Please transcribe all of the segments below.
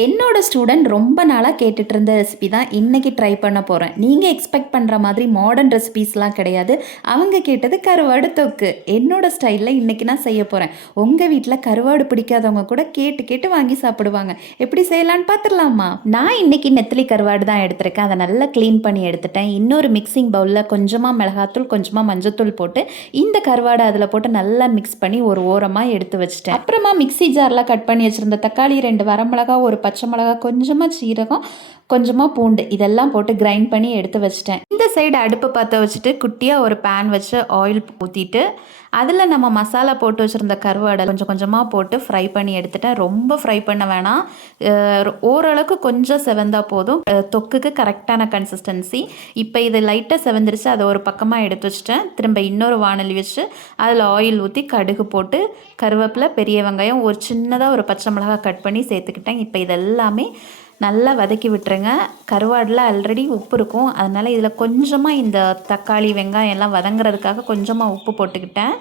என்னோட ஸ்டூடெண்ட் ரொம்ப நாளாக கேட்டுட்டு இருந்த ரெசிபி தான் இன்றைக்கி ட்ரை பண்ண போகிறேன். நீங்கள் எக்ஸ்பெக்ட் பண்ணுற மாதிரி மாடர்ன் ரெசிபீஸ்லாம் கிடையாது. அவங்க கேட்டது கருவாடு தொக்கு. என்னோட ஸ்டைலில் இன்றைக்கி நான் செய்ய போகிறேன். உங்கள் வீட்டில் கருவாடு பிடிக்காதவங்க கூட கேட்டு கேட்டு வாங்கி சாப்பிடுவாங்க. எப்படி செய்யலான்னு பார்த்துடலாமா? நான் இன்றைக்கி நெத்திலி கருவாடு தான் எடுத்திருக்கேன். அதை நல்லா க்ளீன் பண்ணி எடுத்துட்டேன். இன்னொரு மிக்சிங் பவுலில் கொஞ்சமாக மிளகாத்தூள், கொஞ்சமாக மஞ்சத்தூள் போட்டு இந்த கருவாடு அதில் போட்டு நல்லா மிக்ஸ் பண்ணி ஒரு ஓரமாக எடுத்து வச்சுட்டேன். அப்புறமா மிக்சி ஜாரில் கட் பண்ணி வச்சுருந்த தக்காளி, 2 வரமிளகா, ஒரு பச்சை மிளகா, கொஞ்சமாக சீரகம், கொஞ்சமாக பூண்டு இதெல்லாம் போட்டு கிரைண்ட் பண்ணி எடுத்து வச்சிட்டேன். இந்த சைடு அடுப்பு பற்ற வச்சுட்டு குட்டியாக ஒரு பேன் வச்சு ஆயில் ஊற்றிட்டு அதில் நம்ம மசாலா போட்டு வச்சுருந்த கருவாடை கொஞ்சம் கொஞ்சமாக போட்டு ஃப்ரை பண்ணி எடுத்துட்டேன். ரொம்ப ஃப்ரை பண்ண வேணாம், ஓரளவுக்கு கொஞ்சம் செவந்தா போதும். தொக்குக்கு கரெக்டான கன்சிஸ்டன்சி. இப்போ இது லைட்டாக செவந்துருச்சு, அதை ஒரு பக்கமாக எடுத்து வச்சுட்டேன். திரும்ப இன்னொரு வானொலி வச்சு அதில் ஆயில் ஊற்றி கடுகு போட்டு கருவேப்பிலை, பெரிய வெங்காயம், ஒரு சின்னதாக ஒரு பச்சை மிளகாய் கட் பண்ணி சேர்த்துக்கிட்டேன். இப்போ இதெல்லாமே நல்லா வதக்கி விட்டுருங்க. கருவாடில் ஆல்ரெடி உப்பு இருக்கும், அதனால் இதில் கொஞ்சமாக இந்த தக்காளி, வெங்காயம் எல்லாம் வதங்குறதுக்காக கொஞ்சமாக உப்பு போட்டுக்கிட்டேன்.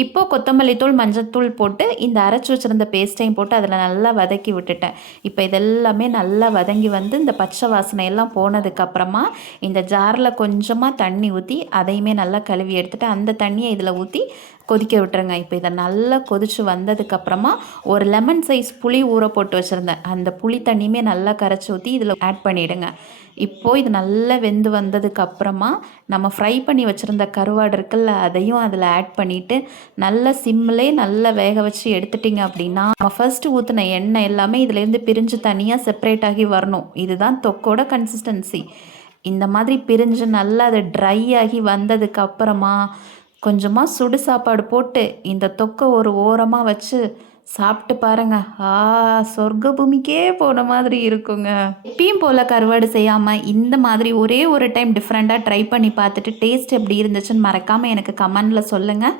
இப்போது கொத்தமல்லி தூள், மஞ்சத்தூள் போட்டு இந்த அரைச்சி வச்சுருந்த பேஸ்ட்டையும் போட்டு அதில் நல்லா வதக்கி விட்டுட்டேன். இப்போ இதெல்லாமே நல்லா வதங்கி வந்து இந்த பச்சை வாசனை எல்லாம் போனதுக்கப்புறமா இந்த ஜாரில் கொஞ்சமாக தண்ணி ஊற்றி அதையுமே நல்லா கழுவி எடுத்துகிட்டு அந்த தண்ணியை இதில் ஊற்றி கொதிக்க விட்டுருங்க. இப்போ இதை நல்லா கொதித்து வந்ததுக்கப்புறமா ஒரு லெமன் சைஸ் புளி ஊற போட்டு வச்சுருந்தேன். அந்த புளி தண்ணியுமே நல்லா கரைச்சி ஊற்றி இதில் ஆட் பண்ணிவிடுங்க. இப்போது இது நல்லா வெந்து வந்ததுக்கப்புறமா நம்ம ஃப்ரை பண்ணி வச்சுருந்த கருவாடு இருக்குல்ல, அதையும் அதில் ஆட் பண்ணிவிட்டு நல்லா சிம்மிலே நல்லா வேக வச்சு எடுத்துட்டிங்க அப்படின்னா நம்ம ஃபர்ஸ்ட்டு ஊற்றின எண்ணெய் எல்லாமே இதுலேருந்து பிரிஞ்சு தனியாக செப்பரேட் ஆகி வரணும். இதுதான் தொக்கோட கன்சிஸ்டன்சி. இந்த மாதிரி பிரிஞ்சு நல்லா அது ட்ரை ஆகி வந்ததுக்கப்புறமா கொஞ்சமாக சுடு சாப்பாடு போட்டு இந்த தொக்கை ஒரு ஓரமாக வச்சு சாப்பிட்டு பாருங்க. சொர்க்க பூமிக்கே போன மாதிரி இருக்குங்க. எப்பயும் போல் கருவாடு செய்யாமல் இந்த மாதிரி ஒரே ஒரு டைம் டிஃப்ரெண்ட்டாக ட்ரை பண்ணி பார்த்துட்டு டேஸ்ட் எப்படி இருந்துச்சுன்னு மறக்காமல் எனக்கு கமெண்டில் சொல்லுங்கள்.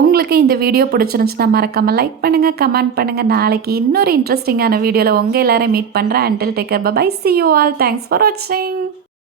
உங்களுக்கு இந்த வீடியோ பிடிச்சிருந்துச்சுன்னா மறக்காமல் லைக் பண்ணுங்கள், கமெண்ட் பண்ணுங்கள். நாளைக்கு இன்னொரு இன்ட்ரெஸ்டிங்கான வீடியோவில் உங்கள் எல்லோரும் மீட் பண்ணுறேன். Until take care, bye, see you all. Thanks for watching.